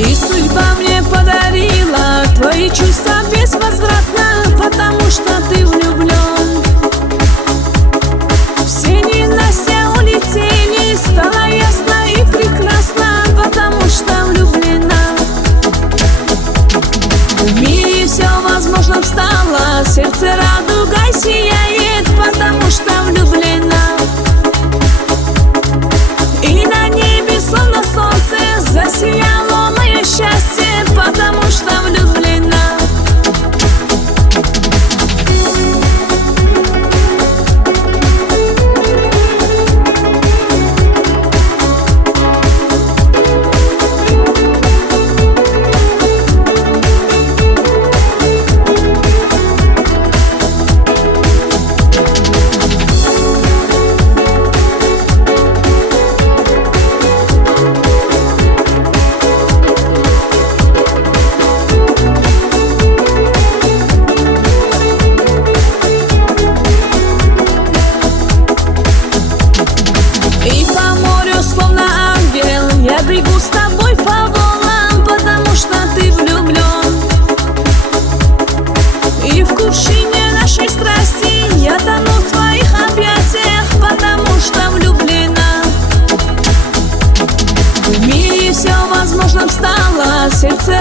И судьба мне подарила твои чувства безвозвратно, потому что ты влюблен. Все ненастья улетели, стало ясно и прекрасно, потому что влюблена. В мире все возможным стало, сердце радугой сияет, потому что влюблена. И на небе словно солнце засияло мое счастье, потому что влюблена. И по морю, словно ангел, я бегу с тобой по волнам, потому что ты влюблен. И в кувшине нашей страсти я тону в твоих объятиях, потому что влюблена. В мире все возможным стало, сердце